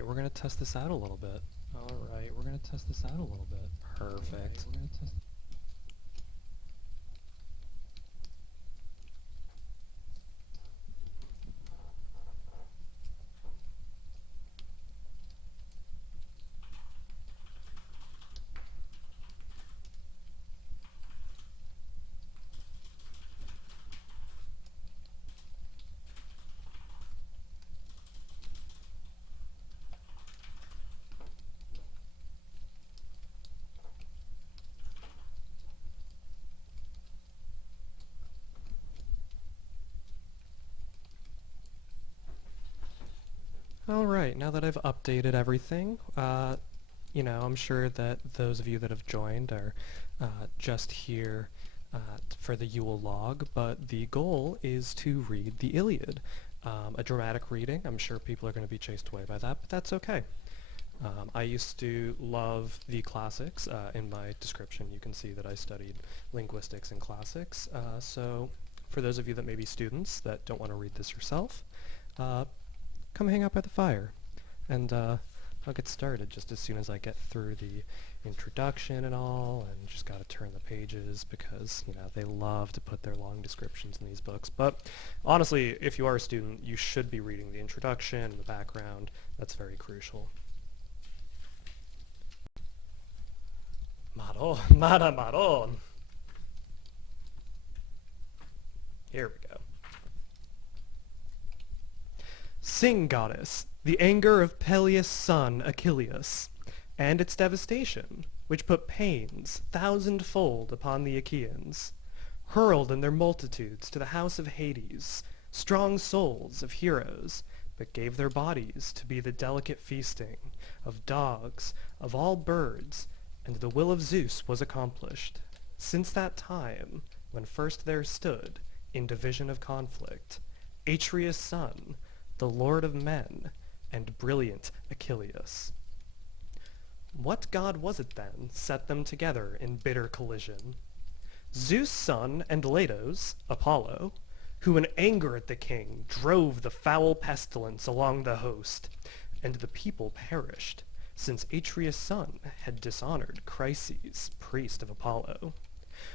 right, we're gonna test this out a little bit. Alright, we're gonna test this out a little bit. Perfect. We're gonna test. Alright, now that I've updated everything, I'm sure that those of you that have joined are just here for the Yule log, but the goal is to read the Iliad. A dramatic reading. I'm sure people are going to be chased away by that, but that's okay. I used to love the classics. In my description you can see that I studied linguistics and classics, so for those of you that may be students that don't want to read this yourself, come hang out by the fire, and I'll get started just as soon as I get through the introduction and all, and just gotta turn the pages because, they love to put their long descriptions in these books. But honestly, if you are a student, you should be reading the introduction and the background. That's very crucial. Maron. Here we go. Sing, goddess, the anger of Peleus' son Achilles, and its devastation, which put pains thousandfold upon the Achaeans, hurled in their multitudes to the house of Hades, strong souls of heroes, but gave their bodies to be the delicate feasting of dogs, of all birds, and the will of Zeus was accomplished. Since that time, when first there stood, in division of conflict, Atreus' son, the lord of men, and brilliant Achilles. What god was it then set them together in bitter collision? Zeus' son and Leto's, Apollo, who in anger at the king drove the foul pestilence along the host, and the people perished, since Atreus' son had dishonored Chryses, priest of Apollo,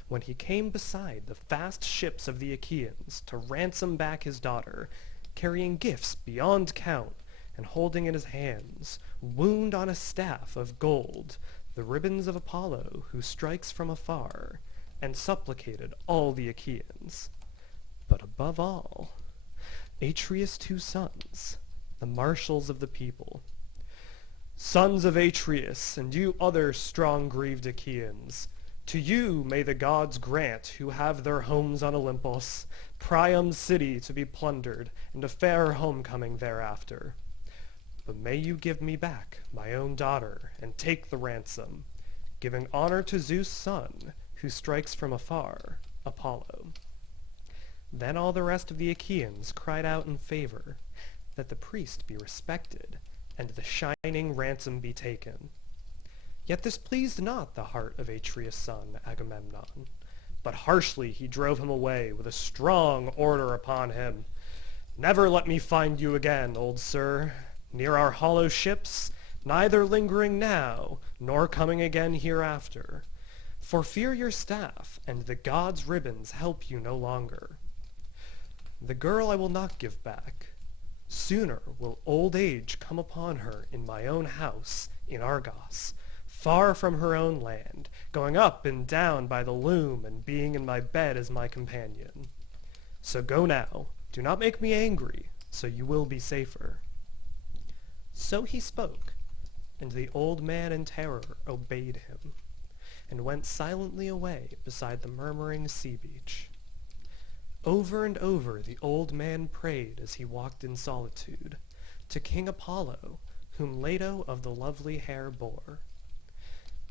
when he came beside the fast ships of the Achaeans to ransom back his daughter, carrying gifts beyond count, and holding in his hands, wound on a staff of gold, the ribbons of Apollo, who strikes from afar, and supplicated all the Achaeans. But above all, Atreus' two sons, the marshals of the people. Sons of Atreus, and you other strong-grieved Achaeans, to you may the gods grant who have their homes on Olympus, Priam's city to be plundered, and a fair homecoming thereafter. But may you give me back my own daughter, and take the ransom, giving honor to Zeus' son, who strikes from afar, Apollo. Then all the rest of the Achaeans cried out in favor, that the priest be respected, and the shining ransom be taken. Yet this pleased not the heart of Atreus' son, Agamemnon, but harshly he drove him away with a strong order upon him. Never let me find you again, old sir, near our hollow ships, neither lingering now, nor coming again hereafter. For fear your staff and the gods' ribbons help you no longer. The girl I will not give back. Sooner will old age come upon her in my own house in Argos, far from her own land, going up and down by the loom and being in my bed as my companion. So go now, do not make me angry, so you will be safer. So he spoke, and the old man in terror obeyed him, and went silently away beside the murmuring sea beach. Over and over the old man prayed as he walked in solitude, to King Apollo, whom Leto of the lovely hair bore.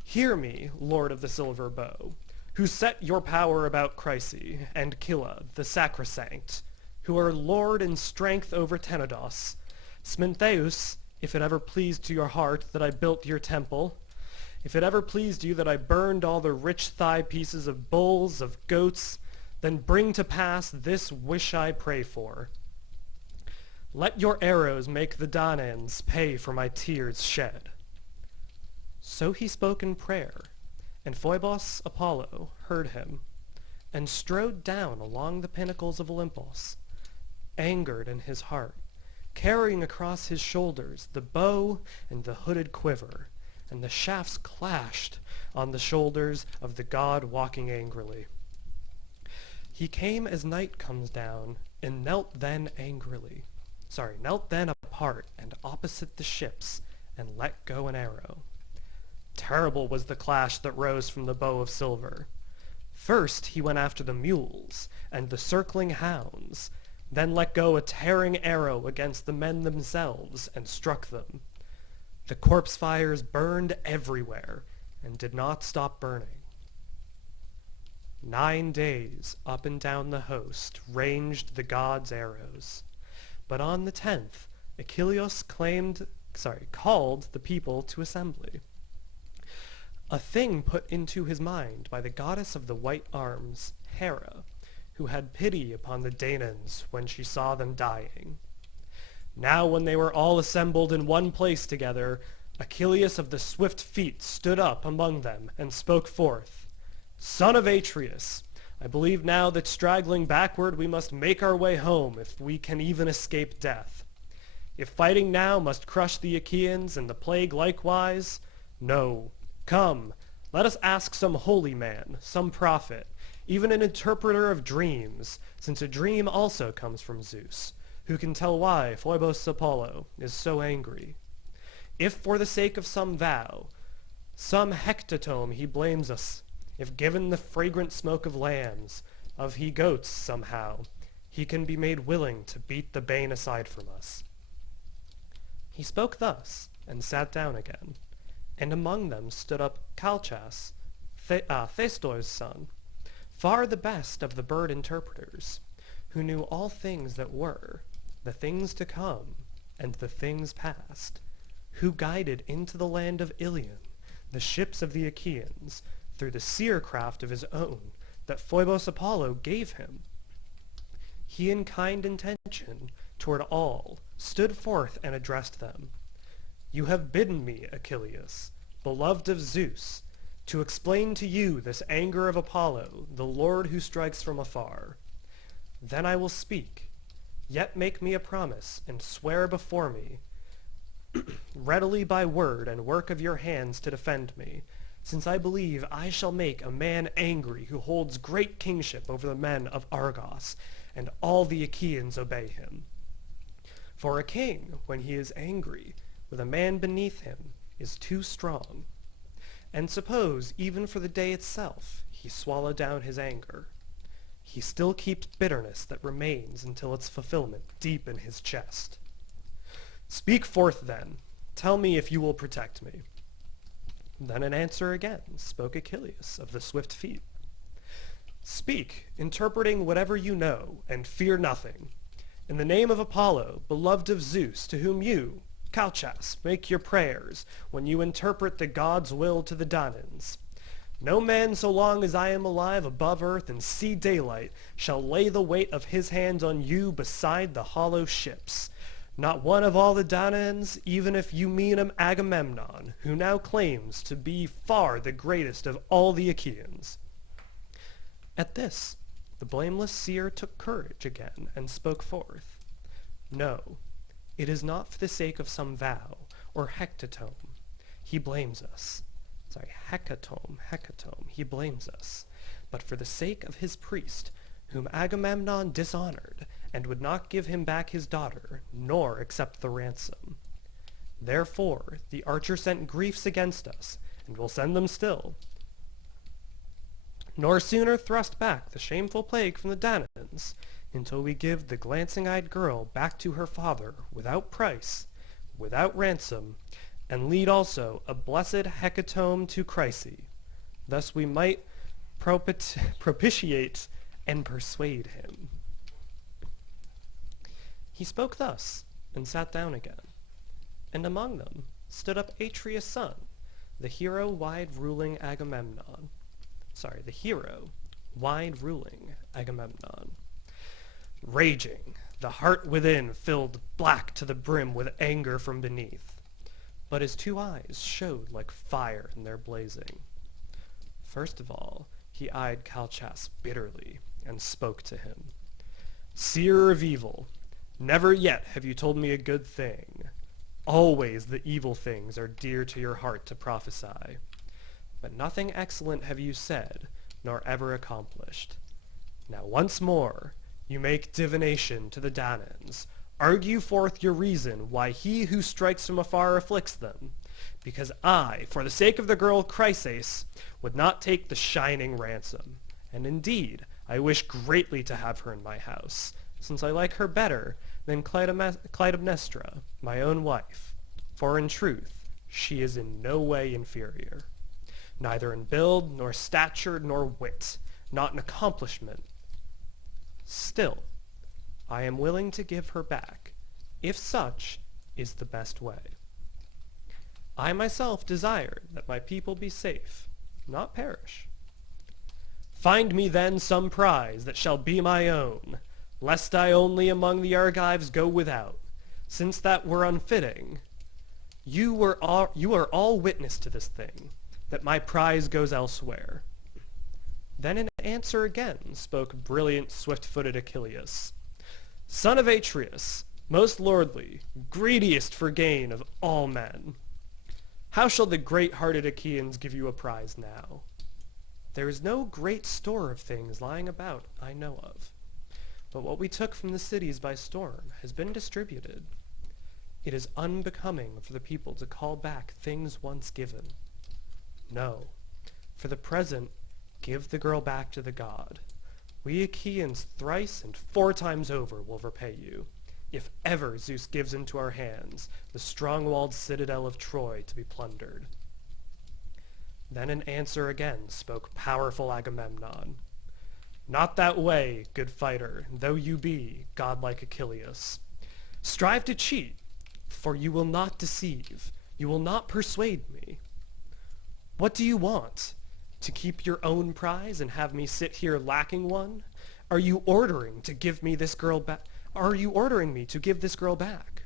Hear me, Lord of the silver bow, who set your power about Chryse, and Cilla, the sacrosanct, who are lord in strength over Tenedos. Smintheus, if it ever pleased to your heart that I built your temple, if it ever pleased you that I burned all the rich thigh pieces of bulls, of goats, then bring to pass this wish I pray for. Let your arrows make the Danaans pay for my tears shed. So he spoke in prayer, and Phoebos Apollo heard him, and strode down along the pinnacles of Olympus, angered in his heart, carrying across his shoulders the bow and the hooded quiver, and the shafts clashed on the shoulders of the god walking angrily. He came as night comes down, and knelt then apart and opposite the ships, and let go an arrow. Terrible was the clash that rose from the bow of silver. First he went after the mules and the circling hounds, then let go a tearing arrow against the men themselves and struck them. The corpse fires burned everywhere and did not stop burning. 9 days up and down the host ranged the gods' arrows. But on the 10th, Achilles called the people to assembly. A thing put into his mind by the goddess of the white arms, Hera, who had pity upon the Danaans when she saw them dying. Now when they were all assembled in one place together, Achilles of the swift feet stood up among them and spoke forth. Son of Atreus, I believe now that straggling backward we must make our way home if we can even escape death. If fighting now must crush the Achaeans and the plague likewise, no. Come, let us ask some holy man, some prophet, even an interpreter of dreams, since a dream also comes from Zeus, who can tell why Phoebos Apollo is so angry. If for the sake of some vow, some hecatomb he blames us, if given the fragrant smoke of lambs, of he goats somehow, he can be made willing to beat the bane aside from us. He spoke thus, and sat down again, and among them stood up Calchas, Thestor's son, far the best of the bird interpreters, who knew all things that were, the things to come, and the things past, who guided into the land of Ilion the ships of the Achaeans through the seercraft of his own that Phoebos Apollo gave him. He in kind intention toward all stood forth and addressed them. You have bidden me, Achilles, beloved of Zeus, to explain to you this anger of Apollo, the lord who strikes from afar. Then I will speak, yet make me a promise, and swear before me, readily by word and work of your hands to defend me, since I believe I shall make a man angry who holds great kingship over the men of Argos, and all the Achaeans obey him. For a king, when he is angry, with a man beneath him, is too strong. And suppose, even for the day itself, he swallow down his anger. He still keeps bitterness that remains until its fulfillment deep in his chest. Speak forth then. Tell me if you will protect me. Then in answer again spoke Achilles of the swift feet. Speak, interpreting whatever you know, and fear nothing. In the name of Apollo, beloved of Zeus, to whom you, Calchas, make your prayers when you interpret the god's will to the Danaans. No man so long as I am alive above earth and see daylight shall lay the weight of his hands on you beside the hollow ships. Not one of all the Danaans, even if you mean him Agamemnon, who now claims to be far the greatest of all the Achaeans. At this, the blameless seer took courage again and spoke forth. No, it is not for the sake of some vow or hecatomb he blames us. Hecatomb, he blames us, but for the sake of his priest, whom Agamemnon dishonored, and would not give him back his daughter, nor accept the ransom. Therefore the archer sent griefs against us, and will send them still, nor sooner thrust back the shameful plague from the Danaans, until we give the glancing-eyed girl back to her father without price, without ransom, and lead also a blessed hecatomb to Chryse. Thus we might propitiate and persuade him. He spoke thus, and sat down again. And among them stood up Atreus' son, the hero wide-ruling Agamemnon. Raging, the heart within filled black to the brim with anger from beneath. But his two eyes showed like fire in their blazing. First of all, he eyed Calchas bitterly and spoke to him. "Seer of evil, never yet have you told me a good thing. Always the evil things are dear to your heart to prophesy. But nothing excellent have you said, nor ever accomplished. Now once more you make divination to the Danaans. Argue forth your reason why he who strikes from afar afflicts them. Because I, for the sake of the girl Chryses, would not take the shining ransom. And indeed, I wish greatly to have her in my house, since I like her better than Clytemnestra, my own wife. For in truth, she is in no way inferior, neither in build, nor stature, nor wit, not in accomplishment. Still, I am willing to give her back, if such is the best way. I myself desire that my people be safe, not perish. Find me then some prize that shall be my own, lest I only among the Argives go without, since that were unfitting. You are all witness to this thing, that my prize goes elsewhere." Then in answer again spoke brilliant, swift-footed Achilles. "Son of Atreus, most lordly, greediest for gain of all men, how shall the great-hearted Achaeans give you a prize now? There is no great store of things lying about, I know of, but what we took from the cities by storm has been distributed. It is unbecoming for the people to call back things once given. No, for the present, give the girl back to the god. We Achaeans thrice and 4 times over will repay you, if ever Zeus gives into our hands the strong-walled citadel of Troy to be plundered." Then in answer again spoke powerful Agamemnon. "Not that way, good fighter, though you be, godlike Achilles. Strive to cheat, for you will not deceive, you will not persuade me. What do you want? To keep your own prize and have me sit here lacking one? Are you ordering to give me this girl back? Are you ordering me to give this girl back?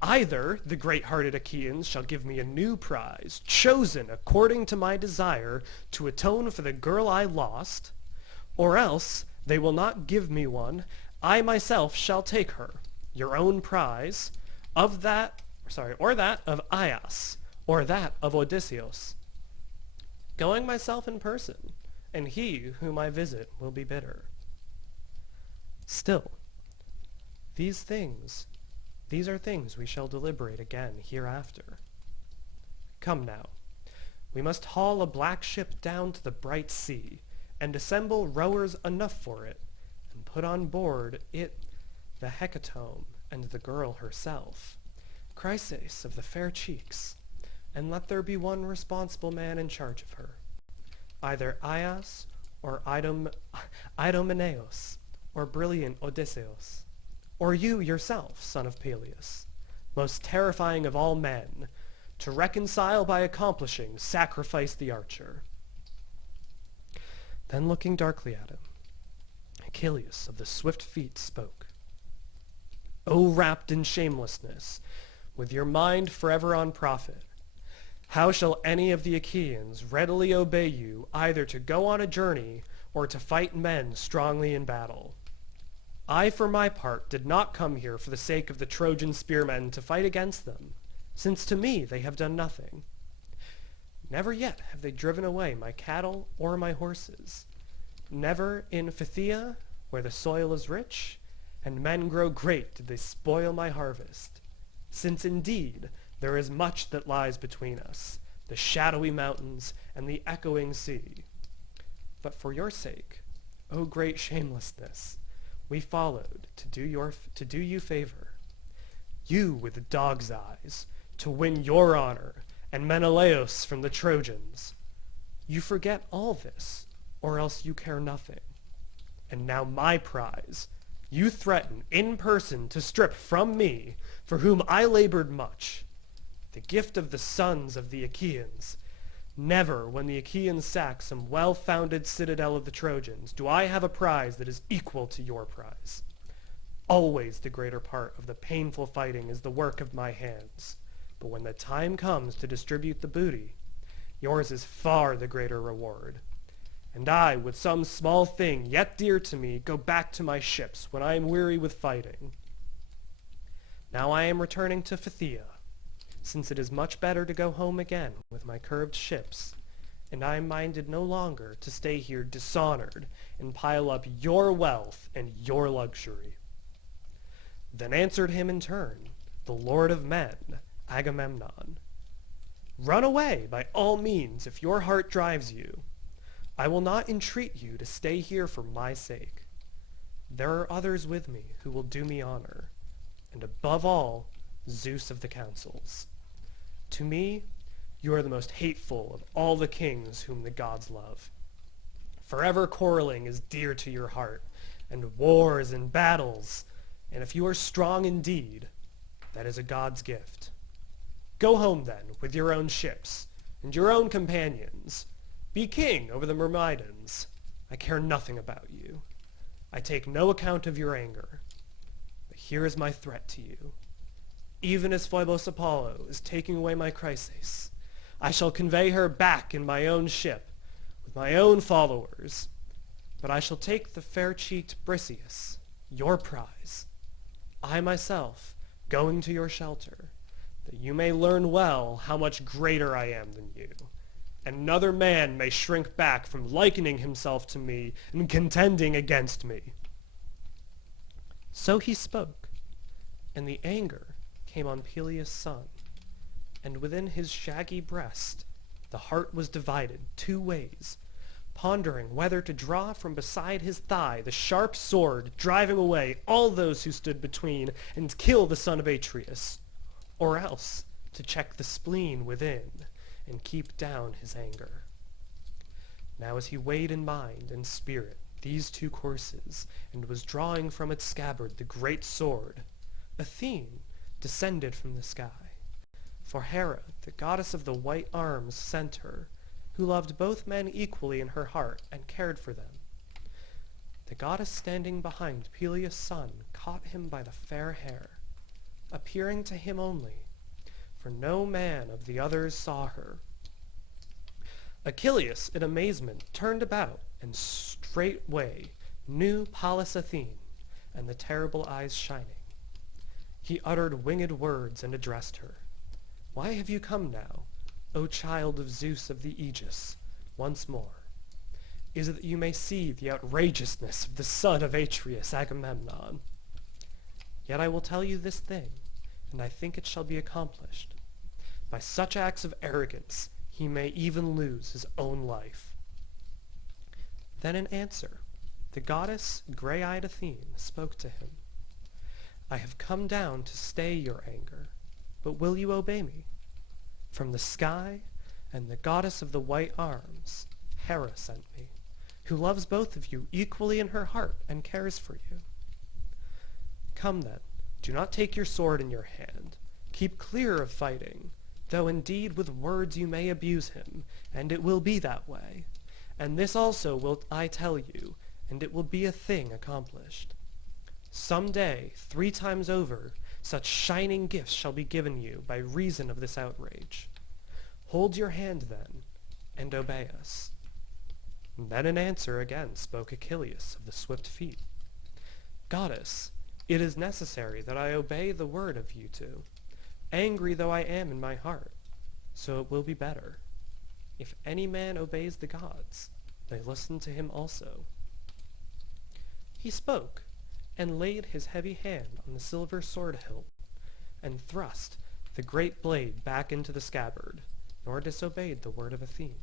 Either the great-hearted Achaeans shall give me a new prize, chosen according to my desire to atone for the girl I lost, or else they will not give me one. I myself shall take her, your own prize, or that of Aias, or that of Odysseus, going myself in person, and he whom I visit will be bitter. Still, these are things we shall deliberate again hereafter. Come now, we must haul a black ship down to the bright sea, and assemble rowers enough for it, and put on board it the hecatomb and the girl herself, Chryses of the fair cheeks, and let there be one responsible man in charge of her, either Aias or Idomeneus, or brilliant Odysseus, or you yourself, son of Peleus, most terrifying of all men, to reconcile by accomplishing sacrifice the archer." Then looking darkly at him, Achilles of the swift feet spoke. "O wrapped in shamelessness, with your mind forever on profit, how shall any of the Achaeans readily obey you either to go on a journey or to fight men strongly in battle? I, for my part, did not come here for the sake of the Trojan spearmen to fight against them, since to me they have done nothing. Never yet have they driven away my cattle or my horses. Never in Phthia, where the soil is rich, and men grow great, did they spoil my harvest, since indeed there is much that lies between us, the shadowy mountains and the echoing sea. But for your sake, O great shamelessness, we followed to do you favor. You with the dog's eyes, to win your honor, and Menelaus from the Trojans. You forget all this, or else you care nothing. And now my prize, you threaten in person to strip from me, for whom I labored much, the gift of the sons of the Achaeans. Never, when the Achaeans sack some well-founded citadel of the Trojans, do I have a prize that is equal to your prize. Always the greater part of the painful fighting is the work of my hands. But when the time comes to distribute the booty, yours is far the greater reward. And I, with some small thing yet dear to me, go back to my ships when I am weary with fighting. Now I am returning to Phthia, since it is much better to go home again with my curved ships, and I am minded no longer to stay here dishonored and pile up your wealth and your luxury. Then answered him in turn the Lord of Men, Agamemnon. Run away by all means if your heart drives you. I will not entreat you to stay here for my sake. There are others with me who will do me honor, and above all, Zeus of the councils. To me, you are the most hateful of all the kings whom the gods love. Forever quarreling is dear to your heart, and wars and battles, and if you are strong indeed, that is a god's gift. Go home then with your own ships and your own companions. Be king over the Myrmidons. I care nothing about you. I take no account of your anger. But here is my threat to you. Even as Phoebus Apollo is taking away my Chryses, I shall convey her back in my own ship, with my own followers. But I shall take the fair-cheeked Briseis, your prize, I myself going to your shelter, that you may learn well how much greater I am than you, and another man may shrink back from likening himself to me and contending against me. So he spoke, and the anger came on Peleus' son, and within his shaggy breast the heart was divided 2 ways, pondering whether to draw from beside his thigh the sharp sword, driving away all those who stood between, and kill the son of Atreus, or else to check the spleen within, and keep down his anger. Now as he weighed in mind and spirit these 2 courses, and was drawing from its scabbard the great sword, Athene descended from the sky. For Hera, the goddess of the white arms, sent her, who loved both men equally in her heart and cared for them. The goddess standing behind Peleus' son caught him by the fair hair, appearing to him only, for no man of the others saw her. Achilles, in amazement, turned about, and straightway knew Pallas Athene, and the terrible eyes shining. He uttered winged words and addressed her. Why have you come now, O child of Zeus of the Aegis, once more? Is it that you may see the outrageousness of the son of Atreus, Agamemnon? Yet I will tell you this thing, and I think it shall be accomplished. By such acts of arrogance he may even lose his own life. Then in answer, the goddess, gray-eyed Athene, spoke to him. I have come down to stay your anger, but will you obey me? From the sky and the goddess of the white arms, Hera sent me, who loves both of you equally in her heart and cares for you. Come then, do not take your sword in your hand. Keep clear of fighting, though indeed with words you may abuse him, and it will be that way. And this also will I tell you, and it will be a thing accomplished. Some day, 3 times over, such shining gifts shall be given you by reason of this outrage. Hold your hand then, and obey us. Then in answer again spoke Achilles of the swift feet. Goddess, it is necessary that I obey the word of you 2, angry though I am in my heart, so it will be better. If any man obeys the gods, they listen to him also. He spoke, and laid his heavy hand on the silver sword hilt, and thrust the great blade back into the scabbard, nor disobeyed the word of Athene.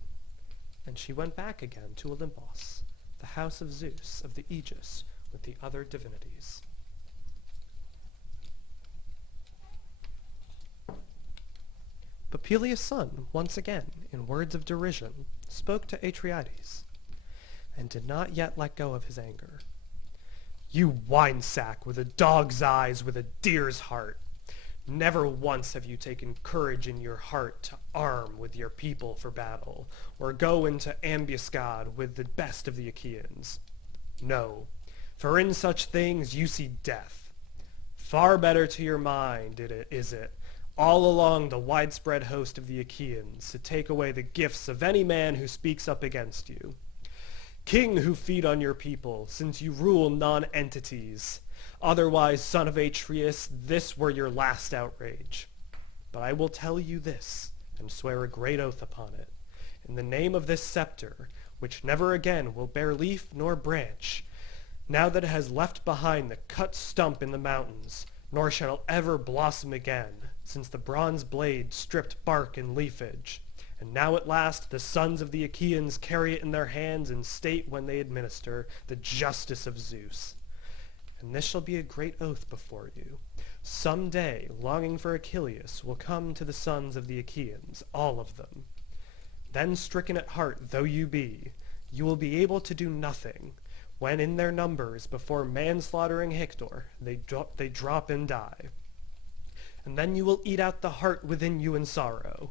And she went back again to Olympos, the house of Zeus of the Aegis, with the other divinities. But Peleus' son, once again, in words of derision, spoke to Atreides, and did not yet let go of his anger. You wine-sack with a dog's eyes, with a deer's heart! Never once have you taken courage in your heart to arm with your people for battle, or go into ambuscade with the best of the Achaeans. No, for in such things you see death, Far better to your mind is it, all along the widespread host of the Achaeans, to take away the gifts of any man who speaks up against you. King who feed on your people, since you rule non-entities. Otherwise, son of Atreus, this were your last outrage. But I will tell you this, and swear a great oath upon it. In the name of this scepter, which never again will bear leaf nor branch, now that it has left behind the cut stump in the mountains, nor shall ever blossom again, since the bronze blade stripped bark and leafage. And now at last the sons of the Achaeans carry it in their hands in state when they administer the justice of Zeus. And this shall be a great oath before you. Some day, longing for Achilles will come to the sons of the Achaeans, all of them. Then stricken at heart though you be, you will be able to do nothing, when in their numbers before manslaughtering Hector they drop and die. And then you will eat out the heart within you in sorrow,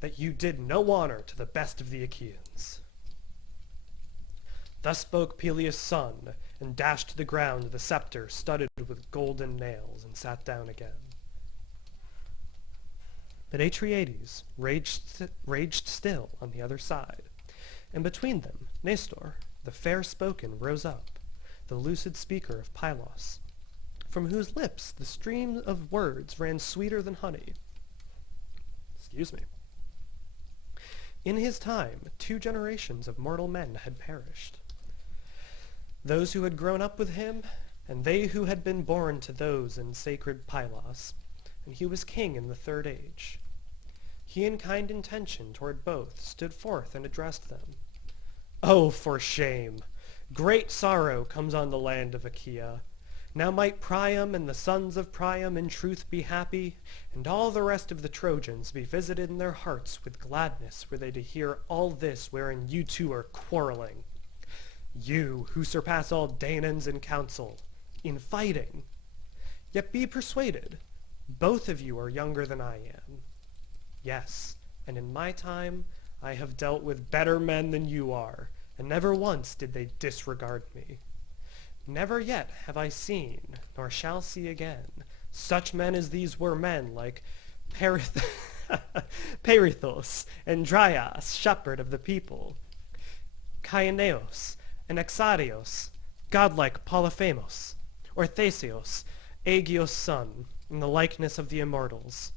that you did no honor to the best of the Achaeans. Thus spoke Peleus' son, and dashed to the ground the scepter studded with golden nails, and sat down again. But Atreides raged still on the other side, and between them Nestor, the fair-spoken, rose up, the lucid speaker of Pylos, from whose lips the stream of words ran sweeter than honey. Excuse me. In his time, 2 generations of mortal men had perished. Those who had grown up with him, and they who had been born to those in sacred Pylos, and he was king in the 3rd age. He in kind intention toward both stood forth and addressed them. Oh, for shame! Great sorrow comes on the land of Achaea. Now might Priam and the sons of Priam in truth be happy, and all the rest of the Trojans be visited in their hearts with gladness were they to hear all this wherein you two are quarreling. You, who surpass all Danaans in counsel, in fighting. Yet be persuaded, both of you are younger than I am. Yes, and in my time I have dealt with better men than you are, and never once did they disregard me. Never yet have I seen, nor shall see again, such men as these were men like Perithous and Dryas, shepherd of the people, Cyaneus and Exadios, godlike Polyphemus, or Theseus, Aegeus' son, in the likeness of the immortals.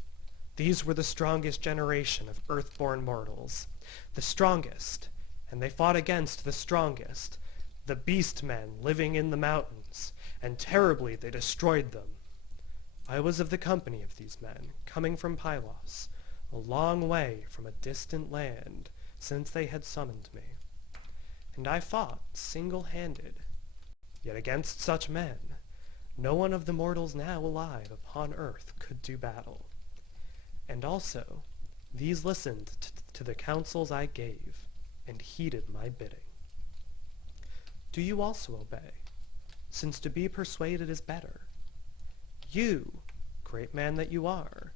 These were the strongest generation of earth-born mortals, the strongest, and they fought against the strongest, the beast men living in the mountains, and terribly they destroyed them. I was of the company of these men, coming from Pylos, a long way from a distant land, since they had summoned me. And I fought single-handed, yet against such men, no one of the mortals now alive upon earth could do battle. And also, these listened to the counsels I gave, and heeded my bidding. Do you also obey, since to be persuaded is better? You, great man that you are,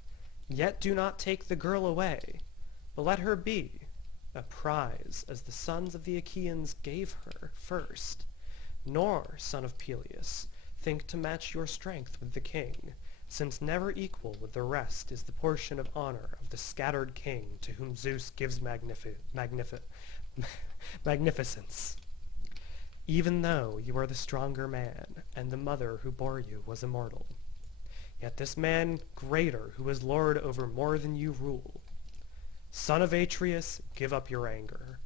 yet do not take the girl away, but let her be, a prize as the sons of the Achaeans gave her first. Nor, son of Peleus, think to match your strength with the king, since never equal with the rest is the portion of honor of the scattered king to whom Zeus gives magnificence. Even though you are the stronger man, and the mother who bore you was immortal, yet this man greater who is lord over more than you rule. Son of Atreus, give up your anger.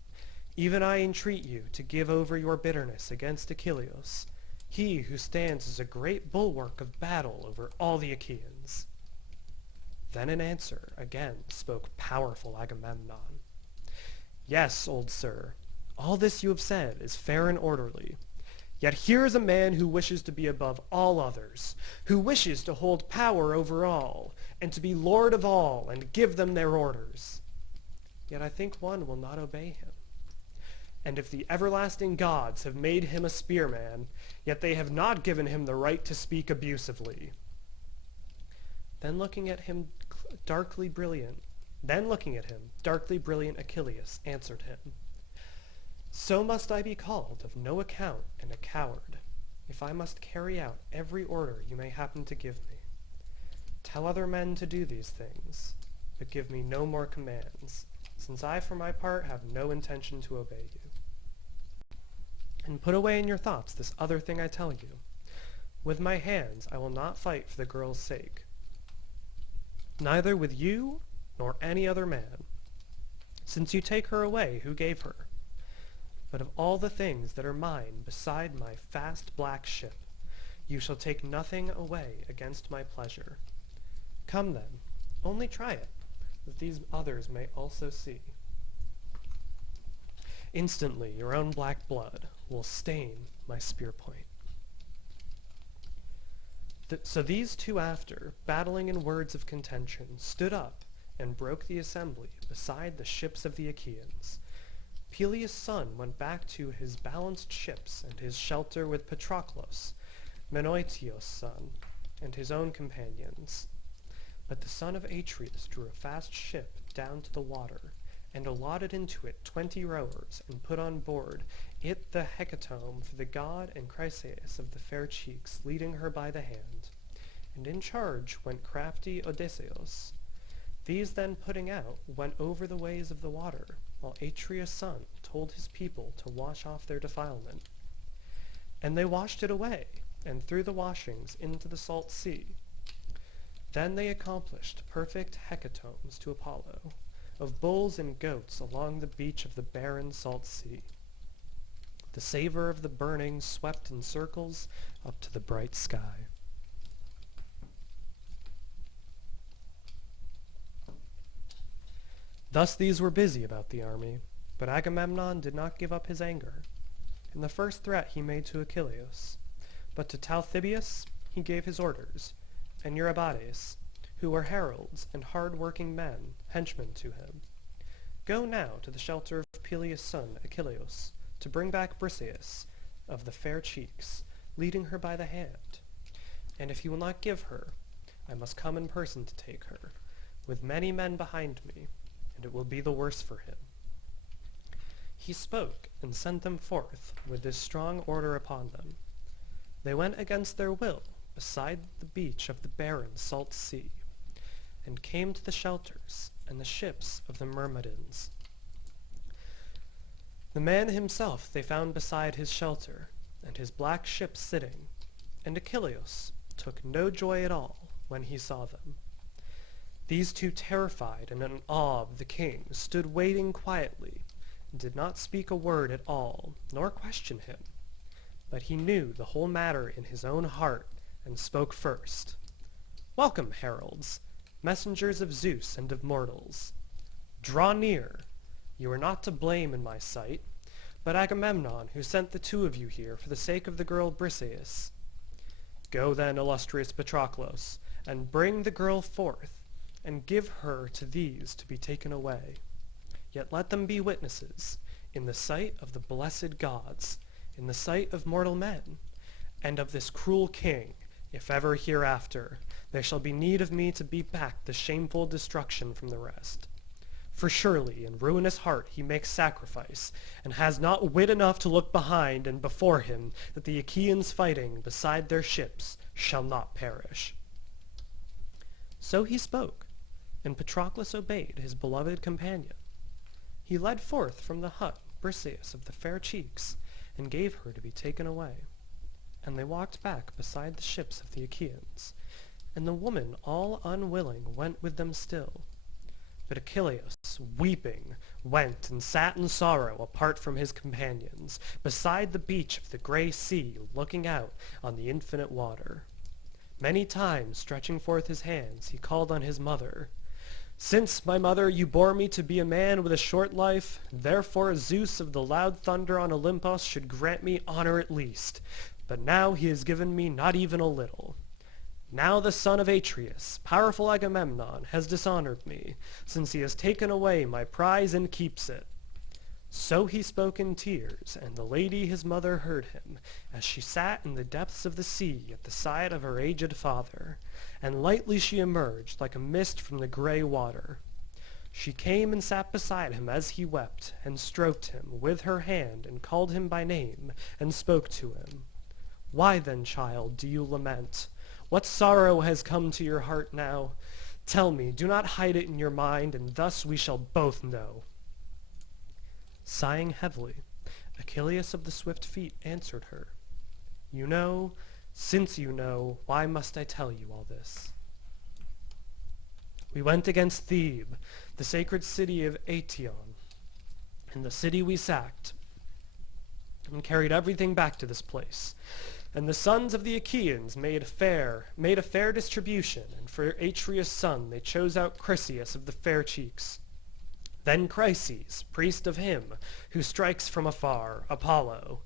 Even I entreat you to give over your bitterness against Achilles, he who stands as a great bulwark of battle over all the Achaeans. Then in answer again spoke powerful Agamemnon. Yes, old sir, all this you have said is fair and orderly. Yet here is a man who wishes to be above all others, who wishes to hold power over all, and to be lord of all, and give them their orders. Yet I think one will not obey him. And if the everlasting gods have made him a spearman, yet they have not given him the right to speak abusively. Then looking at him, darkly brilliant Achilles answered him, So must I be called of no account and a coward, if I must carry out every order you may happen to give me. Tell other men to do these things, but give me no more commands, since I for my part have no intention to obey you. And put away in your thoughts this other thing I tell you. With my hands I will not fight for the girl's sake, neither with you nor any other man, since you take her away who gave her. But of all the things that are mine beside my fast black ship, you shall take nothing away against my pleasure. Come then, only try it, that these others may also see. Instantly your own black blood will stain my spear point. So these two after, battling in words of contention, stood up and broke the assembly beside the ships of the Achaeans. Peleus' son went back to his balanced ships and his shelter with Patroclus, Menoetius' son, and his own companions. But the son of Atreus drew a fast ship down to the water, and allotted into it 20 rowers, and put on board it the hecatomb for the god and Chryseis of the fair cheeks, leading her by the hand. And in charge went crafty Odysseus. These then putting out went over the ways of the water, while Atreus' son told his people to wash off their defilement. And they washed it away, and threw the washings into the salt sea. Then they accomplished perfect hecatombs to Apollo, of bulls and goats along the beach of the barren salt sea. The savor of the burning swept in circles up to the bright sky. Thus these were busy about the army, but Agamemnon did not give up his anger. In the first threat he made to Achilles, but to Talthybius he gave his orders, and Eurybates, who were heralds and hard-working men, henchmen to him. Go now to the shelter of Peleus' son Achilles, to bring back Briseis of the fair cheeks, leading her by the hand. And if he will not give her, I must come in person to take her, with many men behind me, and it will be the worse for him. He spoke, and sent them forth with this strong order upon them. They went against their will beside the beach of the barren salt sea, and came to the shelters and the ships of the Myrmidons. The man himself they found beside his shelter, and his black ship sitting, and Achilles took no joy at all when he saw them. These two, terrified and in awe of the king, stood waiting quietly, and did not speak a word at all, nor question him. But he knew the whole matter in his own heart, and spoke first. Welcome, heralds, messengers of Zeus and of mortals. Draw near. You are not to blame in my sight, but Agamemnon, who sent the two of you here for the sake of the girl Briseis. Go then, illustrious Patroclus, and bring the girl forth, and give her to these to be taken away. Yet let them be witnesses, in the sight of the blessed gods, in the sight of mortal men, and of this cruel king, if ever hereafter there shall be need of me to beat back the shameful destruction from the rest. For surely in ruinous heart he makes sacrifice, and has not wit enough to look behind and before him, that the Achaeans fighting beside their ships shall not perish. So he spoke, and Patroclus obeyed his beloved companion. He led forth from the hut Briseis of the fair cheeks, and gave her to be taken away. And they walked back beside the ships of the Achaeans, and the woman, all unwilling, went with them still. But Achilles, weeping, went and sat in sorrow apart from his companions, beside the beach of the grey sea, looking out on the infinite water. Many times, stretching forth his hands, he called on his mother. Since, my mother, you bore me to be a man with a short life, therefore Zeus of the loud thunder on Olympus should grant me honor at least. But now he has given me not even a little. Now the son of Atreus, powerful Agamemnon, has dishonored me, since he has taken away my prize and keeps it. So he spoke in tears, and the lady his mother heard him, as she sat in the depths of the sea at the side of her aged father, and lightly she emerged like a mist from the grey water. She came and sat beside him as he wept, and stroked him with her hand, and called him by name, and spoke to him. Why then, child, do you lament? What sorrow has come to your heart now? Tell me, do not hide it in your mind, and thus we shall both know." Sighing heavily, Achilles of the swift feet answered her, "You know, since you know, why must I tell you all this? We went against Thebe, the sacred city of Aetion, and the city we sacked, and carried everything back to this place. And the sons of the Achaeans made a fair distribution, and for Atreus' son they chose out Chryseis of the fair cheeks. Then Chryses, priest of him who strikes from afar, Apollo,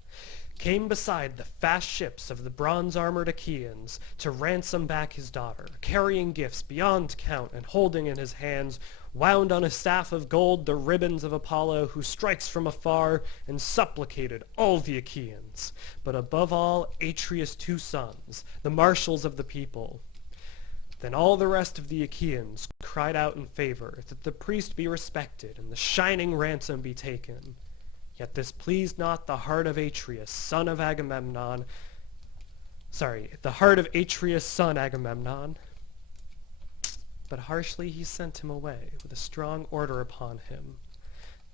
came beside the fast ships of the bronze-armored Achaeans to ransom back his daughter, carrying gifts beyond count and holding in his hands, wound on a staff of gold, the ribbons of Apollo who strikes from afar, and supplicated all the Achaeans, but above all Atreus' two sons, the marshals of the people. Then all the rest of the Achaeans cried out in favor that the priest be respected and the shining ransom be taken. Yet this pleased not the heart of Atreus, son Agamemnon, but harshly he sent him away with a strong order upon him.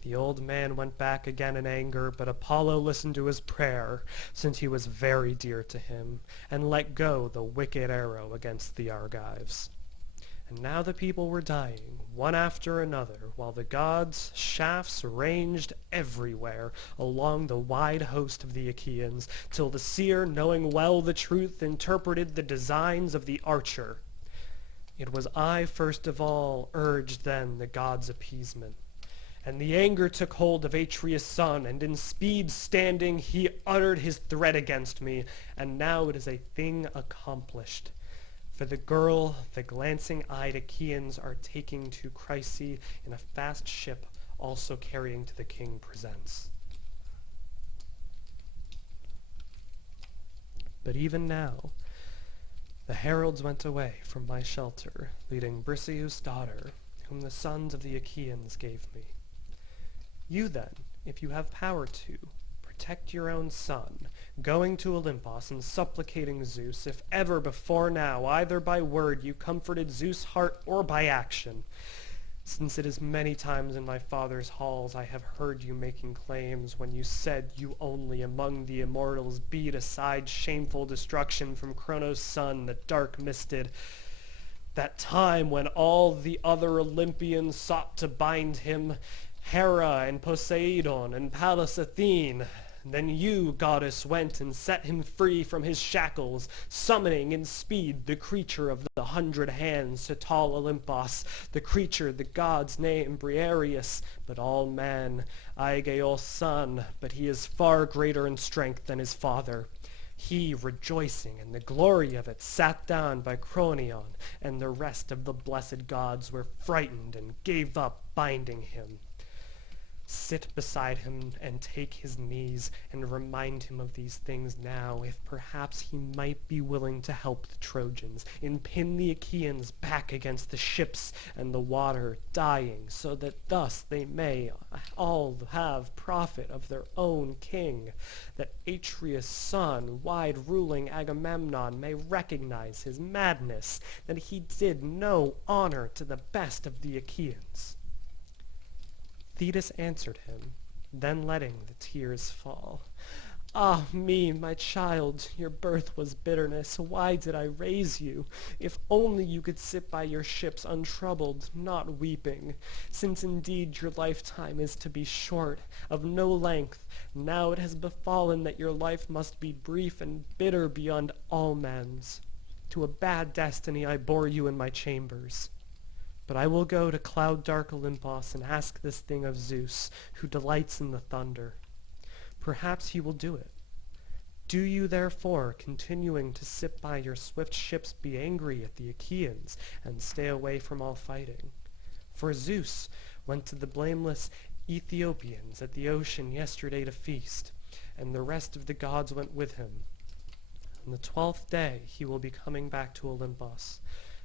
The old man went back again in anger, but Apollo listened to his prayer, since he was very dear to him, and let go the wicked arrow against the Argives. And now the people were dying, one after another, while the gods' shafts ranged everywhere along the wide host of the Achaeans, till the seer, knowing well the truth, interpreted the designs of the archer. It was I first of all urged then the gods' appeasement. And the anger took hold of Atreus' son, and in speed standing he uttered his threat against me, and now it is a thing accomplished. For the girl the glancing-eyed Achaeans are taking to Chryse in a fast ship, also carrying to the king presents. But even now the heralds went away from my shelter, leading Briseus' daughter, whom the sons of the Achaeans gave me. You then, if you have power to, protect your own son, going to Olympos and supplicating Zeus, if ever before now, either by word you comforted Zeus' heart or by action, since it is many times in my father's halls I have heard you making claims, when you said you only among the immortals beat aside shameful destruction from Cronos' son, the dark-misted, that time when all the other Olympians sought to bind him, Hera and Poseidon and Pallas Athene. Then you, goddess, went and set him free from his shackles, summoning in speed the creature of the 100 hands to tall Olympos, the creature the gods name Briareus, but all man, Aigeus' son, but he is far greater in strength than his father. He, rejoicing in the glory of it, sat down by Cronion, and the rest of the blessed gods were frightened and gave up binding him. Sit beside him and take his knees, and remind him of these things now, if perhaps he might be willing to help the Trojans, and pin the Achaeans back against the ships and the water, dying, so that thus they may all have profit of their own king, that Atreus' son, wide-ruling Agamemnon, may recognize his madness, that he did no honor to the best of the Achaeans. Thetis answered him, then letting the tears fall. Ah me, my child, your birth was bitterness. Why did I raise you? If only you could sit by your ships untroubled, not weeping, since indeed your lifetime is to be short, of no length. Now it has befallen that your life must be brief and bitter beyond all men's. To a bad destiny I bore you in my chambers. But I will go to cloud-dark Olympos and ask this thing of Zeus, who delights in the thunder. Perhaps he will do it. Do you, therefore, continuing to sit by your swift ships, be angry at the Achaeans, and stay away from all fighting. For Zeus went to the blameless Ethiopians at the ocean yesterday to feast, and the rest of the gods went with him. On the 12th day he will be coming back to Olympos.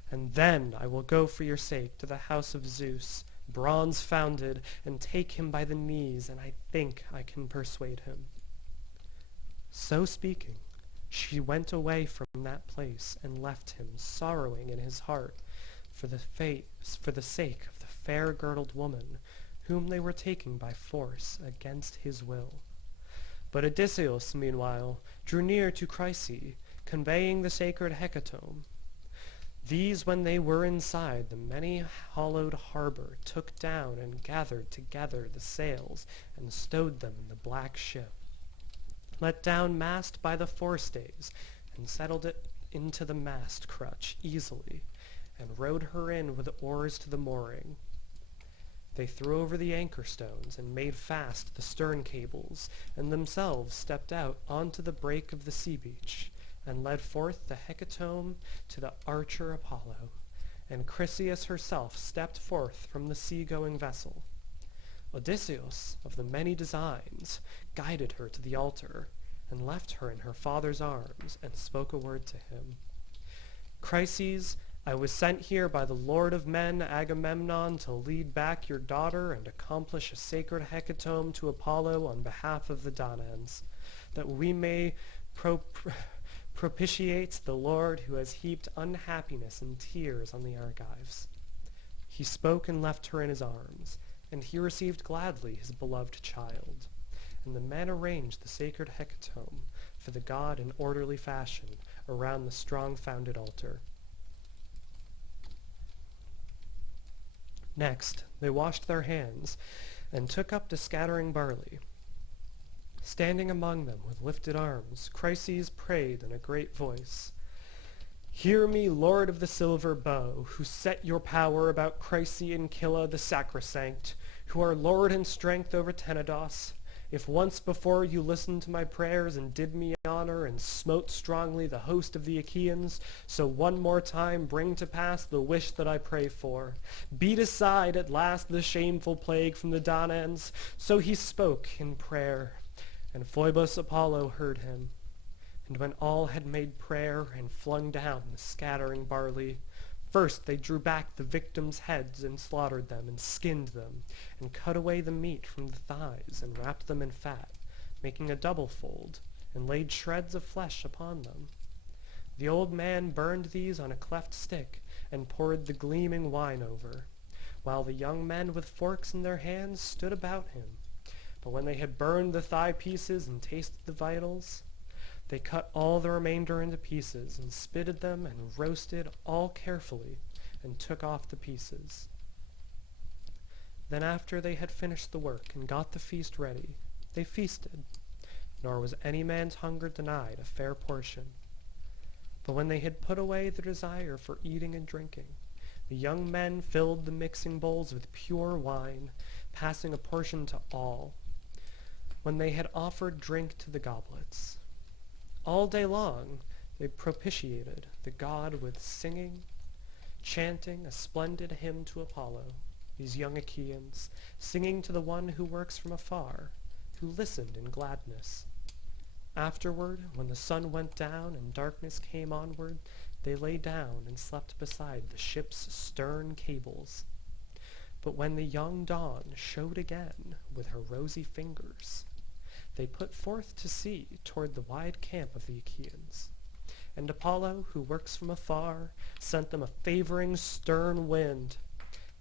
And then I will go for your sake to the house of Zeus, bronze-founded, and take him by the knees, and I think I can persuade him." So speaking, she went away from that place and left him sorrowing in his heart for the sake of the fair-girdled woman whom they were taking by force against his will. But Odysseus, meanwhile, drew near to Chryse, conveying the sacred hecatomb. These, when they were inside the many-hollowed harbor, took down and gathered together the sails and stowed them in the black ship, let down mast by the forestays, and settled it into the mast crutch easily, and rowed her in with oars to the mooring. They threw over the anchor stones and made fast the stern cables, and themselves stepped out onto the break of the sea beach, and led forth the hecatomb to the archer Apollo, and Chryseis herself stepped forth from the sea-going vessel. Odysseus, of the many designs, guided her to the altar, and left her in her father's arms, and spoke a word to him. Chryses, I was sent here by the Lord of men, Agamemnon, to lead back your daughter and accomplish a sacred hecatomb to Apollo on behalf of the Danaans, that we may propitiate the Lord who has heaped unhappiness and tears on the Argives. He spoke and left her in his arms, and he received gladly his beloved child. And the men arranged the sacred hecatomb for the god in orderly fashion around the strong-founded altar. Next, they washed their hands and took up to scattering barley. Standing among them with lifted arms, Chryses prayed in a great voice, Hear me, Lord of the silver bow, who set your power about Chryse and Killa the sacrosanct, who are Lord in strength over Tenedos. If once before you listened to my prayers and did me honor and smote strongly the host of the Achaeans, so one more time bring to pass the wish that I pray for. Beat aside at last the shameful plague from the Danaans. So he spoke in prayer, and Phoebus Apollo heard him. And when all had made prayer and flung down the scattering barley, first they drew back the victims' heads and slaughtered them and skinned them, and cut away the meat from the thighs and wrapped them in fat, making a double fold, and laid shreds of flesh upon them. The old man burned these on a cleft stick and poured the gleaming wine over, while the young men with forks in their hands stood about him. But when they had burned the thigh pieces and tasted the vitals, they cut all the remainder into pieces and spitted them and roasted all carefully and took off the pieces. Then after they had finished the work and got the feast ready, they feasted, nor was any man's hunger denied a fair portion. But when they had put away the desire for eating and drinking, the young men filled the mixing bowls with pure wine, passing a portion to all, when they had offered drink to the goblets. All day long they propitiated the god with singing, chanting a splendid hymn to Apollo, these young Achaeans, singing to the one who works from afar, who listened in gladness. Afterward, when the sun went down and darkness came onward, they lay down and slept beside the ship's stern cables. But when the young dawn showed again with her rosy fingers, they put forth to sea toward the wide camp of the Achaeans. And Apollo, who works from afar, sent them a favoring stern wind.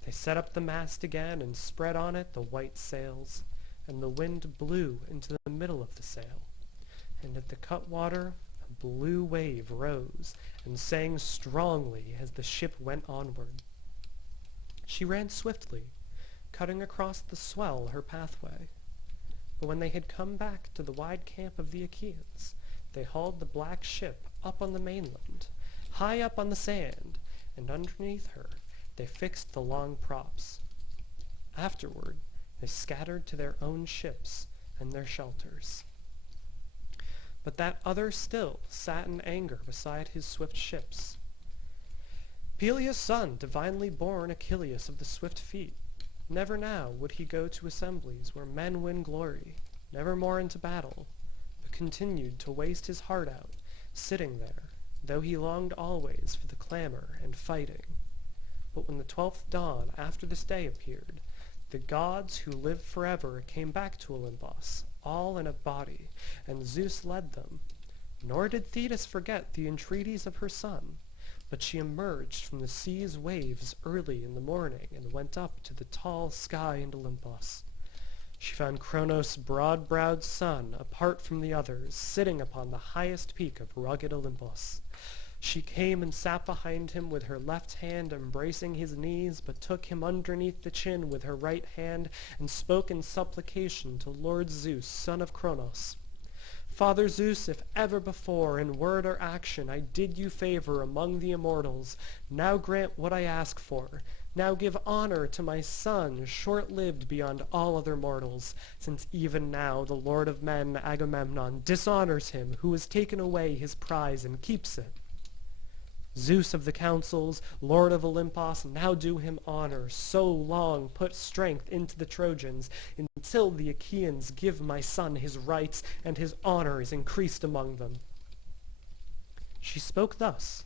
They set up the mast again and spread on it the white sails, and the wind blew into the middle of the sail. And at the cutwater a blue wave rose and sang strongly as the ship went onward. She ran swiftly, cutting across the swell her pathway. But when they had come back to the wide camp of the Achaeans, they hauled the black ship up on the mainland, high up on the sand, and underneath her they fixed the long props. Afterward they scattered to their own ships and their shelters. But that other still sat in anger beside his swift ships. Peleus' son, divinely born Achilles of the swift feet, never now would he go to assemblies where men win glory, never more into battle, but continued to waste his heart out, sitting there, though he longed always for the clamor and fighting. But when the 12th dawn after this day appeared, the gods who live forever came back to Olympus, all in a body, and Zeus led them. Nor did Thetis forget the entreaties of her son, but she emerged from the sea's waves early in the morning and went up to the tall sky in Olympus. She found Cronos' broad-browed son, apart from the others, sitting upon the highest peak of rugged Olympus. She came and sat behind him with her left hand embracing his knees, but took him underneath the chin with her right hand, and spoke in supplication to Lord Zeus, son of Cronos. Father Zeus, if ever before, in word or action, I did you favor among the immortals, now grant what I ask for. Now give honor to my son, short-lived beyond all other mortals, since even now the Lord of men, Agamemnon, dishonors him who has taken away his prize and keeps it. Zeus of the councils, Lord of Olympus, now do him honor, so long put strength into the Trojans, until the Achaeans give my son his rights, and his honor is increased among them. She spoke thus,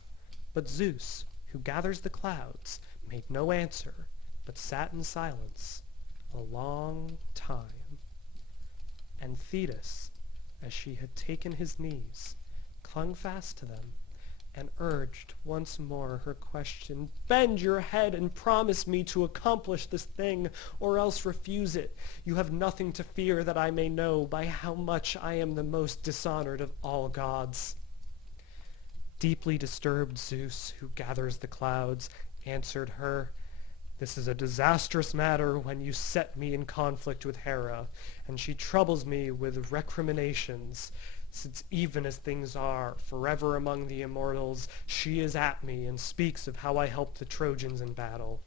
but Zeus, who gathers the clouds, made no answer, but sat in silence a long time. And Thetis, as she had taken his knees, clung fast to them, and urged once more her question, "Bend your head and promise me to accomplish this thing, or else refuse it. You have nothing to fear that I may know by how much I am the most dishonored of all gods." Deeply disturbed Zeus, who gathers the clouds, answered her, "This is a disastrous matter when you set me in conflict with Hera, and she troubles me with recriminations. Since even as things are, forever among the immortals, she is at me and speaks of how I helped the Trojans in battle.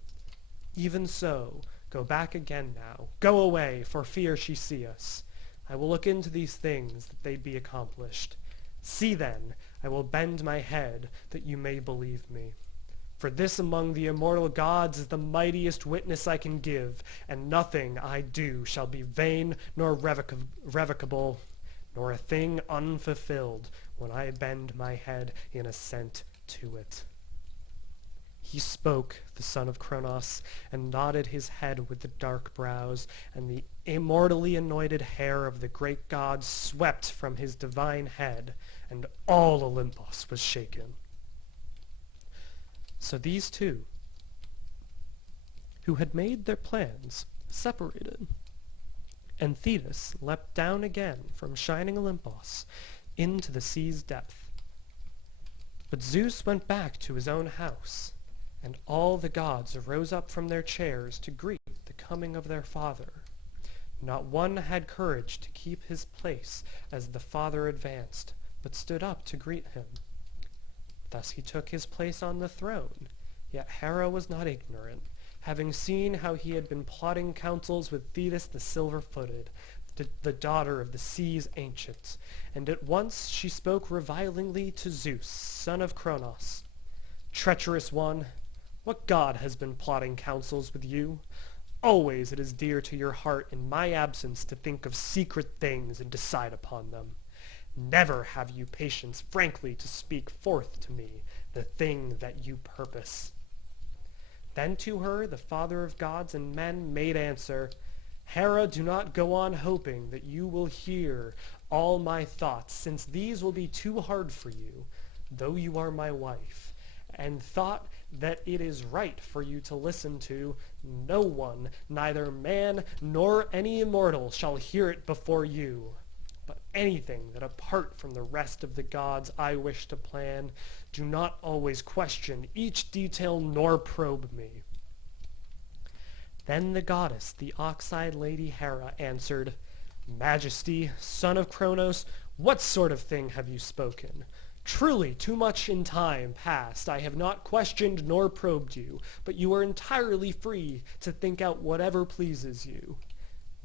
Even so, go back again now. Go away, for fear she see us. I will look into these things, that they be accomplished. See then, I will bend my head, that you may believe me. For this among the immortal gods is the mightiest witness I can give, and nothing I do shall be vain nor revocable, nor a thing unfulfilled when I bend my head in assent to it." He spoke, the son of Cronos, and nodded his head with the dark brows, and the immortally anointed hair of the great god swept from his divine head, and all Olympus was shaken. So these two, who had made their plans, separated, and Thetis leapt down again from shining Olympus into the sea's depth. But Zeus went back to his own house, and all the gods arose up from their chairs to greet the coming of their father. Not one had courage to keep his place as the father advanced, but stood up to greet him. Thus he took his place on the throne, yet Hera was not ignorant, having seen how he had been plotting counsels with Thetis the silver-footed, the daughter of the sea's ancient, and at once she spoke revilingly to Zeus, son of Cronos. "Treacherous one, what god has been plotting counsels with you? Always it is dear to your heart in my absence to think of secret things and decide upon them. Never have you patience frankly to speak forth to me the thing that you purpose." Then to her the father of gods and men made answer, "Hera, do not go on hoping that you will hear all my thoughts, since these will be too hard for you, though you are my wife, and thought that it is right for you to listen to. No one, neither man nor any immortal, shall hear it before you. But anything that apart from the rest of the gods I wish to plan, do not always question each detail nor probe me." Then the goddess, the ox-eyed lady Hera, answered, "Majesty, son of Cronos, what sort of thing have you spoken? Truly, too much in time past I have not questioned nor probed you, but you are entirely free to think out whatever pleases you.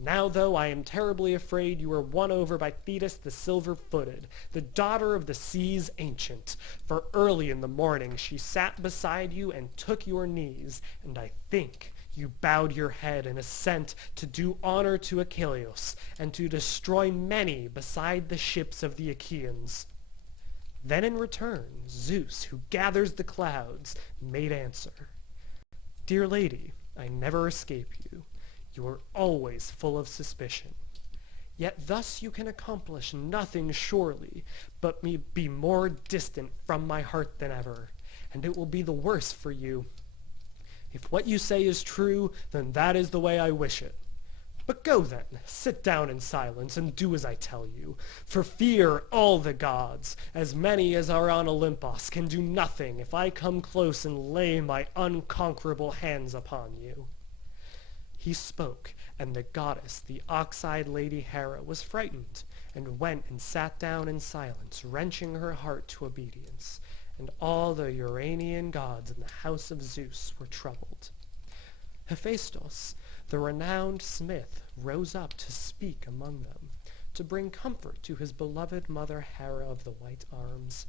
Now, though, I am terribly afraid you are won over by Thetis the silver-footed, the daughter of the sea's ancient, for early in the morning she sat beside you and took your knees, and I think you bowed your head in assent to do honor to Achilles, and to destroy many beside the ships of the Achaeans." Then in return, Zeus, who gathers the clouds, made answer, "Dear lady, I never escape you. You are always full of suspicion. Yet thus you can accomplish nothing surely, but be more distant from my heart than ever, and it will be the worse for you. If what you say is true, then that is the way I wish it. But go then, sit down in silence, and do as I tell you. For fear all the gods, as many as are on Olympus, can do nothing if I come close and lay my unconquerable hands upon you. He spoke, and the goddess, the ox-eyed Lady Hera, was frightened, and went and sat down in silence, wrenching her heart to obedience. And all the Uranian gods in the house of Zeus were troubled. Hephaestus, the renowned smith, rose up to speak among them, to bring comfort to his beloved mother Hera of the white arms.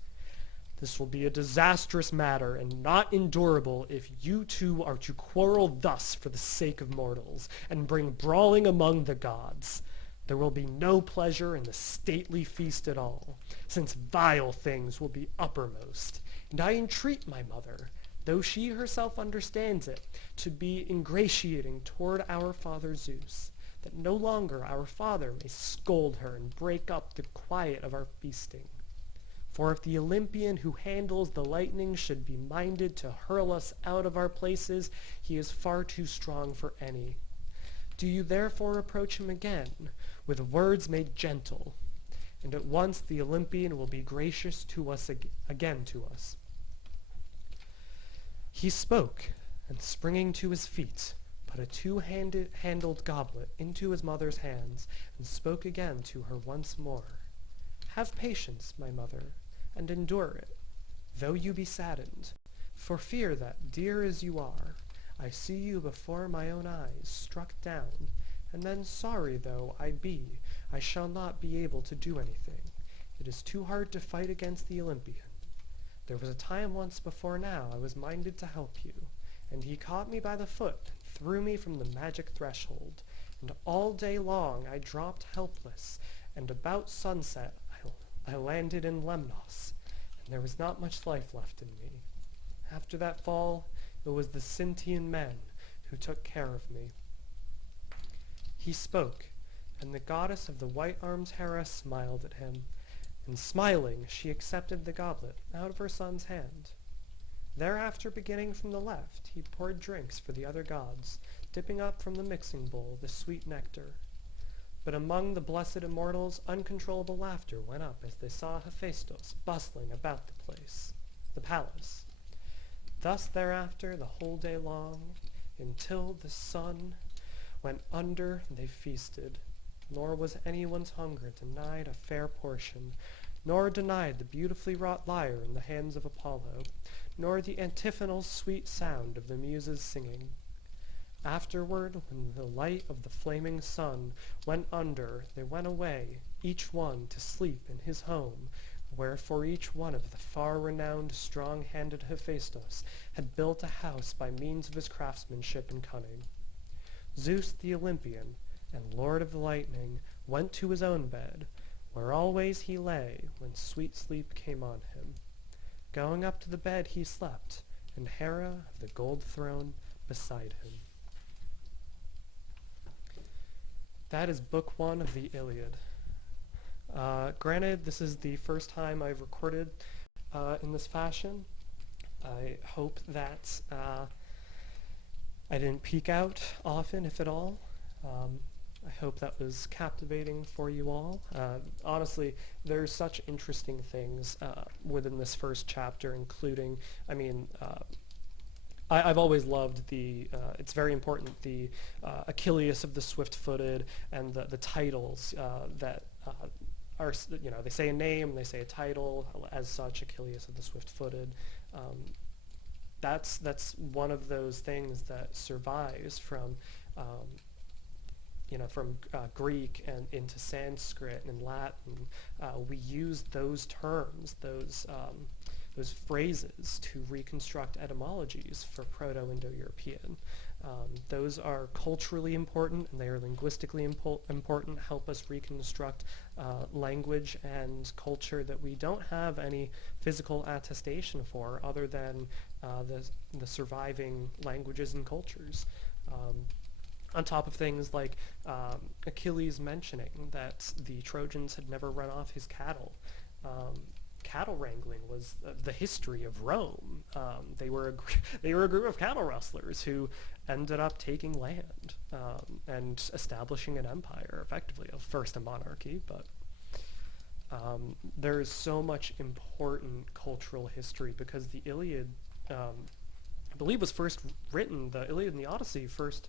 This will be a disastrous matter, and not endurable if you two are to quarrel thus for the sake of mortals, and bring brawling among the gods. There will be no pleasure in the stately feast at all, since vile things will be uppermost. And I entreat my mother, though she herself understands it, to be ingratiating toward our father Zeus, that no longer our father may scold her and break up the quiet of our feasting. For if the Olympian who handles the lightning should be minded to hurl us out of our places, he is far too strong for any. Do you therefore approach him again, with words made gentle, and at once the Olympian will be gracious to us again to us. He spoke, and springing to his feet, put a two-handled goblet into his mother's hands, and spoke again to her once more. Have patience, my mother, and endure it, though you be saddened, for fear that, dear as you are, I see you before my own eyes struck down, and then sorry though I be, I shall not be able to do anything. It is too hard to fight against the Olympian. There was a time once before now I was minded to help you, and he caught me by the foot and threw me from the magic threshold, and all day long I dropped helpless, and about sunset I landed in Lemnos, and there was not much life left in me. After that fall, it was the Sintian men who took care of me. He spoke, and the goddess of the white arms Hera smiled at him, and smiling she accepted the goblet out of her son's hand. Thereafter, beginning from the left, he poured drinks for the other gods, dipping up from the mixing bowl the sweet nectar. But among the blessed immortals uncontrollable laughter went up as they saw Hephaestus bustling about the palace. Thus thereafter the whole day long, until the sun went under, they feasted, nor was anyone's hunger denied a fair portion, nor denied the beautifully wrought lyre in the hands of Apollo, nor the antiphonal sweet sound of the muses singing. Afterward, when the light of the flaming sun went under, they went away, each one to sleep in his home, where for each one of the far-renowned strong-handed Hephaestus had built a house by means of his craftsmanship and cunning. Zeus the Olympian, and lord of the lightning, went to his own bed, where always he lay when sweet sleep came on him. Going up to the bed he slept, and Hera of the gold throne beside him. That is Book One of the Iliad. Granted, this is the first time I've recorded in this fashion. I hope that I didn't peek out often, if at all. I hope that was captivating for you all. Honestly, there's such interesting things within this first chapter, including, I've always loved it's very important, the Achilles of the swift-footed, and the titles that are, they say a name, they say a title, as such, Achilles of the swift-footed. That's one of those things that survives from Greek and into Sanskrit and Latin. We use those terms, those phrases to reconstruct etymologies for Proto-Indo-European. Those are culturally important and they are linguistically important, help us reconstruct language and culture that we don't have any physical attestation for other than the surviving languages and cultures. On top of things like Achilles mentioning that the Trojans had never run off his cattle. Um, Cattle wrangling was the history of Rome. They were a group of cattle rustlers who ended up taking land and establishing an empire, effectively, first a monarchy, but there is so much important cultural history because the Iliad, I believe, was first written, the Iliad and the Odyssey first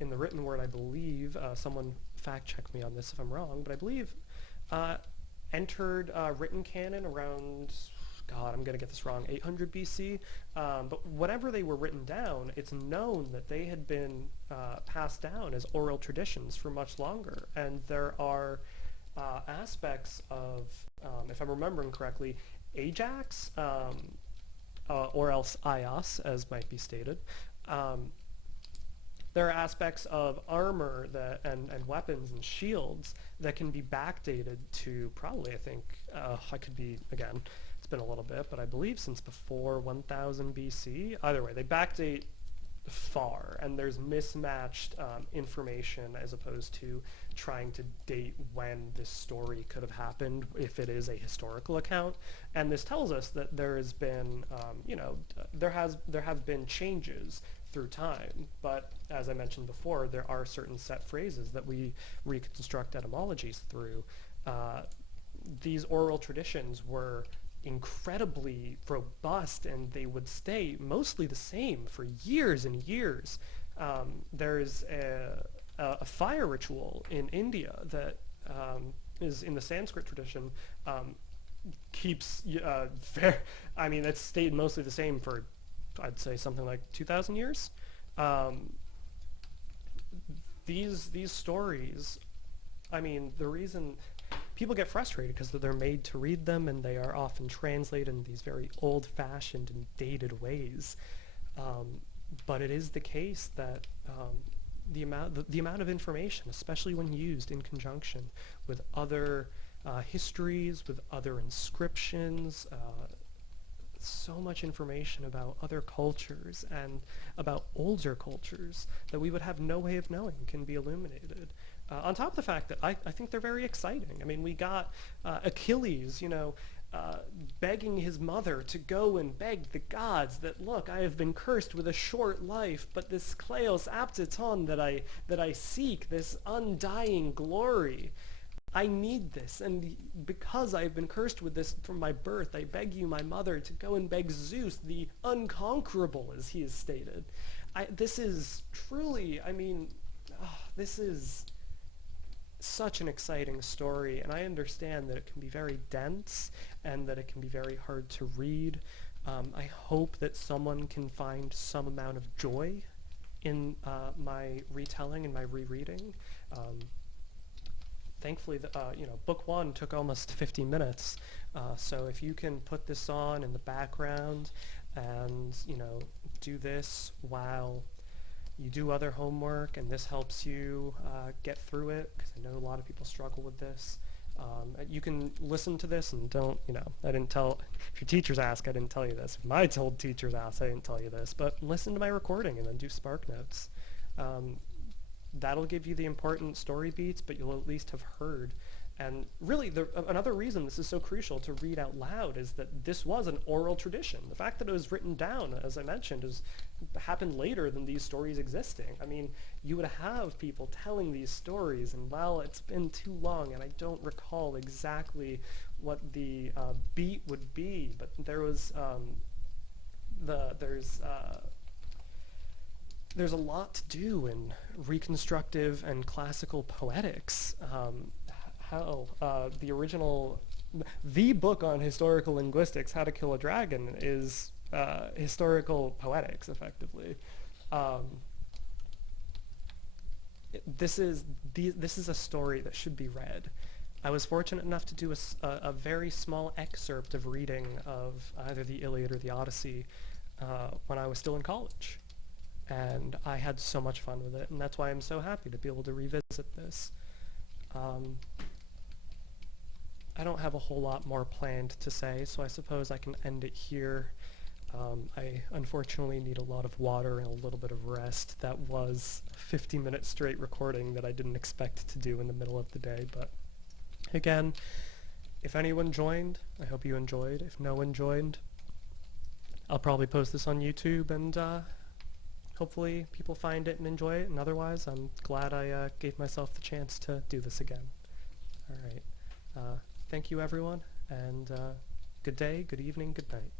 in the written word, I believe, someone fact check me on this if I'm wrong, but I believe entered written canon around, God, I'm going to get this wrong, 800 BC. But whenever they were written down, it's known that they had been passed down as oral traditions for much longer. And there are aspects of, if I'm remembering correctly, Ajax, or else Aias, as might be stated. There are aspects of armor and weapons and shields that can be backdated to probably, I think, I could be, again, it's been a little bit, but I believe since before 1000 BC. Either way, they backdate far, and there's mismatched information as opposed to trying to date when this story could have happened if it is a historical account. And this tells us that there has been, there have been changes through time, but as I mentioned before, there are certain set phrases that we reconstruct etymologies through. These oral traditions were incredibly robust, and they would stay mostly the same for years and years. There's a fire ritual in India that is in the Sanskrit tradition, keeps, it's stayed mostly the same for, I'd say, something like 2,000 years. These stories, the reason people get frustrated because they're made to read them, and they are often translated in these very old-fashioned and dated ways. But it is the case that the amount of information, especially when used in conjunction with other histories, with other inscriptions, so much information about other cultures and about older cultures that we would have no way of knowing can be illuminated. On top of the fact that I think they're very exciting. We got Achilles, begging his mother to go and beg the gods that, look, I have been cursed with a short life, but this kleos aptiton that I seek, this undying glory, I need this, and because I have been cursed with this from my birth, I beg you, my mother, to go and beg Zeus, the unconquerable, as he is stated. This is truly, this is such an exciting story, and I understand that it can be very dense and that it can be very hard to read. I hope that someone can find some amount of joy in my retelling and my rereading. Thankfully, Book One took almost 50 minutes, so if you can put this on in the background and, do this while you do other homework, and this helps you get through it, because I know a lot of people struggle with this. You can listen to this and don't, I didn't tell, if your teachers ask, I didn't tell you this. If my told teachers ask, I didn't tell you this, but listen to my recording and then do Spark Notes. That'll give you the important story beats, but you'll at least have heard. And really, another reason this is so crucial to read out loud is that this was an oral tradition. The fact that it was written down, as I mentioned, happened later than these stories existing. You would have people telling these stories, and well, it's been too long, and I don't recall exactly what the beat would be, but there was there's a lot to do in reconstructive and classical poetics. The book on historical linguistics, How to Kill a Dragon, is historical poetics, effectively. This is a story that should be read. I was fortunate enough to do a very small excerpt of reading of either the Iliad or the Odyssey when I was still in college. And I had so much fun with it, and that's why I'm so happy to be able to revisit this. I don't have a whole lot more planned to say, so I suppose I can end it here. I unfortunately need a lot of water and a little bit of rest. That was a 50-minute straight recording that I didn't expect to do in the middle of the day, but again, if anyone joined, I hope you enjoyed. If no one joined, I'll probably post this on YouTube, and hopefully people find it and enjoy it, and otherwise I'm glad I gave myself the chance to do this again. Alright, thank you everyone, and good day, good evening, good night.